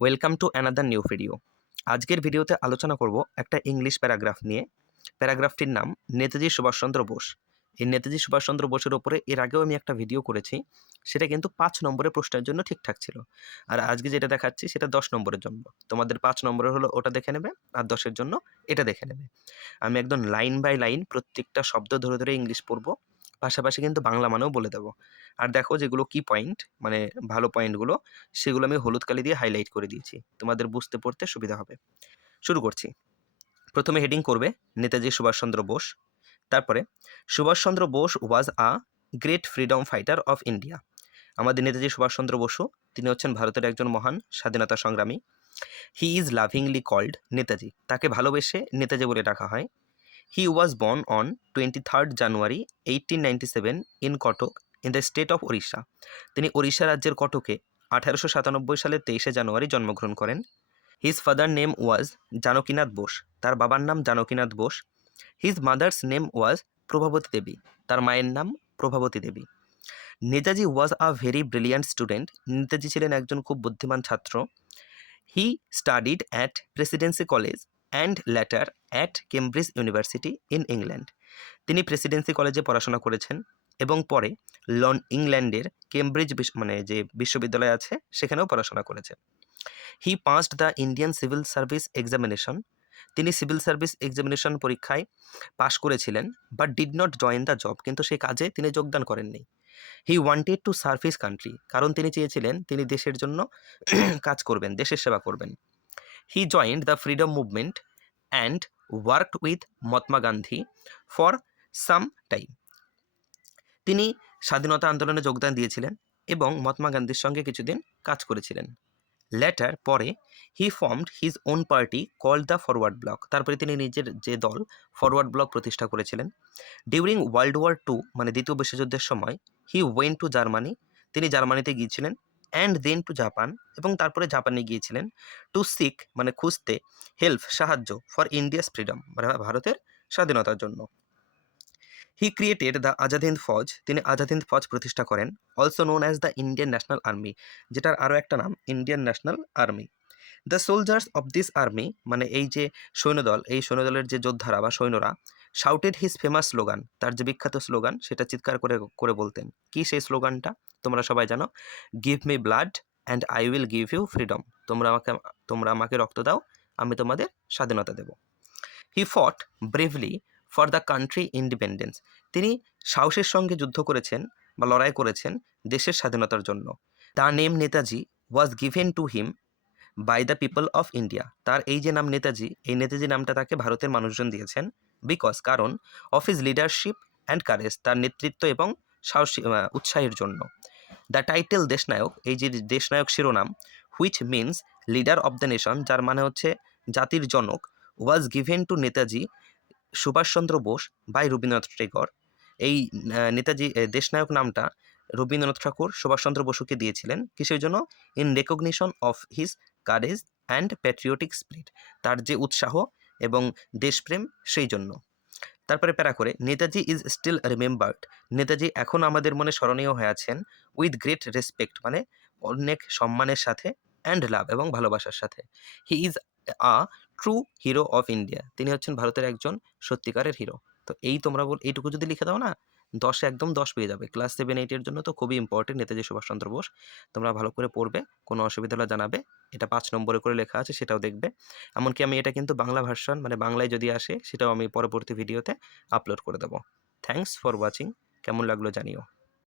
Welcome to another new video আজকের ভিডিওতে আলোচনা করব একটা ইংলিশ প্যারাগ্রাফ নিয়ে। প্যারাগ্রাফটির নাম নেতাজি সুভাষচন্দ্র বোস। এই নেতাজি সুভাষচন্দ্র বোসের ওপরে এর আগেও আমি একটা ভিডিও করেছি। সেটা কিন্তু পাঁচ নম্বরের প্রশ্নের জন্য ঠিকঠাক ছিল। আর আজকে যেটা দেখাচ্ছি সেটা দশ নম্বরের জন্য। তোমাদের পাঁচ নম্বরের হলো ওটা দেখে নেবে আর দশের জন্য এটা দেখে নেবে। আমি একদম লাইন বাই লাইন প্রত্যেকটা শব্দ ধরে ধরে ইংলিশ পড়ব। পাশাপাশি কিন্তু বাংলা মানেও বলে দেবো। আর দেখো যেগুলো কি পয়েন্ট মানে ভালো পয়েন্টগুলো সেগুলো আমি হলুদ কালি দিয়ে হাইলাইট করে দিয়েছি। তোমাদের বুঝতে পড়তে সুবিধা হবে। শুরু করছি। প্রথমে হেডিং করবে নেতাজি সুভাষচন্দ্র বোস। তারপরে, Subhash Chandra Bose was a great freedom fighter of India আমাদের নেতাজি সুভাষচন্দ্র বসু, তিনি হচ্ছেন ভারতের একজন মহান স্বাধীনতা সংগ্রামী। He is lovingly called Netaji. তাকে ভালোবেসে নেতাজি বলে ডাকা হয়। He was born on twenty third January eighteen ninety seven in Cuttack in the state of Odisha তিনি ওড়িশা রাজ্যের কটকে আঠারোশো সাতানব্বই সালের তেইশে জানুয়ারি জন্মগ্রহণ করেন। His father name was Janakinath Bose তার বাবার নাম Janakinath Bose his mother's name was Prabhavati Devi তার মায়ের নাম Prabhavati Devi Netaji was a very brilliant student Netaji ছিলেন একজন খুব বুদ্ধিমান ছাত্র। He studied at Presidency college and later at Cambridge university in England. তিনি প্রেসিডেন্সি কলেজে পড়াশোনা করেছেন এবং পরে লন ইংল্যান্ডের কেমব্রিজ মানে যে বিশ্ববিদ্যালয় আছে, সেখানেও পড়াশোনা করেছেন। He passed the Indian civil service examination. তিনি সিভিল সার্ভিস এক্সামিনেশন পরীক্ষায় পাশ করেছিলেন, but did not join the job, কিন্তু সেই কাজে তিনি যোগদান করেননি। He wanted to service country, কারণ তিনি চেয়েছিলেন তিনি দেশের জন্য কাজ করবেন, দেশের সেবা করবেন। He joined the freedom movement and worked with Mahatma Gandhi for some time তিনি স্বাধীনতা আন্দোলনে যোগদান দিয়েছিলেন এবং মহাত্মা গান্ধীর সঙ্গে কিছুদিন কাজ করেছিলেন। লেটার পরে he formed his own party called the forward bloc তারপরে তিনি নিজের যে দল ফরওয়ার্ড ব্লক প্রতিষ্ঠা করেছিলেন। ডিউরিং ওয়ার্ল্ড ওয়ার টু মানে দ্বিতীয় বিশ্বযুদ্ধের সময় হি ওয়েন টু জার্মানি তিনি জার্মানিতে গিয়েছিলেন। অ্যান্ড দেন টু জাপান এবং তারপরে জাপানে গিয়েছিলেন টু সিক মানে খুঁজতে হেল্প সাহায্য ফর ইন্ডিয়াস ফ্রিডম মানে ভারতের স্বাধীনতার জন্য। He created the Azad Hind Fauj তিনি আজাদ হিন্দ ফৌজ প্রতিষ্ঠা করেন also known as the Indian national army যেটার আরও একটা নাম Indian national army the soldiers of this army মানে এই যে সৈন্যদল, এই সৈন্যদলের যে যোদ্ধারা বা সৈন্যরা শাউটেড হিজ ফেমাস স্লোগান তার যে বিখ্যাত স্লোগান সেটা চিৎকার করে করে বলতেন। কি সেই স্লোগানটা তোমরা সবাই জানো give me blood and I will give you freedom তোমরা আমাকে তোমরা আমাকে রক্ত দাও, আমি তোমাদের স্বাধীনতা দেব। He fought bravely for the country independence তিনি সাহসের সঙ্গে যুদ্ধ করেছেন বা লড়াই করেছেন দেশের স্বাধীনতার জন্য। The name Netaji was given to him by the people of India তার এই যে নাম নেতাজি, এই নেতাজি নামটা তাকে ভারতের মানুষজন দিয়েছেন। বিকজ কারণ অফ লিডারশিপ অ্যান্ড কারেজ তার নেতৃত্ব এবং সাহসী উৎসাহের জন্য। দ্য টাইটেল দেশনায়ক, এই যে দেশনায়ক শিরোনাম which means leader of the nation যার মানে হচ্ছে জাতির জনক was given to Netaji Subhash Chandra Bose by Rabindranath Tagore এই নেতাজি দেশনায়ক নামটা রবীন্দ্রনাথ ঠাকুর সুভাষচন্দ্র বসুকে দিয়েছিলেন। কিসের জন্য? In recognition of his courage and patriotic spirit তার যে উৎসাহ এবং দেশপ্রেম সেই জন্য। তারপরে প্যারা করে, Netaji is still remembered Netaji এখন আমাদের মনে স্মরণীয় হয়ে আছেন উইথ গ্রেট রেসপেক্ট মানে অনেক সম্মানের সাথে অ্যান্ড লাভ এবং ভালোবাসার সাথে। He is a true hero of India তিনি হচ্ছেন ভারতের একজন সত্যিকারের হিরো তো এই তোমরা বল, এইটুকু যদি লিখে দাও না দশে একদম দশ পেয়ে যাবে। ক্লাস সেভেন এইটের জন্য তো খুবই ইম্পর্টেন্ট নেতাজি সুভাষচন্দ্র বোস। তোমরা ভালো করে পড়বে, কোনো অসুবিধা হলে জানাবে। এটা পাঁচ নম্বরে করে লেখা আছে, সেটাও দেখবে। এমনকি আমি এটা কিন্তু বাংলা ভার্সন মানে বাংলায় যদি আসে, সেটাও আমি পরবর্তী ভিডিওতে আপলোড করে দেবো। থ্যাংকস ফর ওয়াচিং কেমন লাগল জানিও।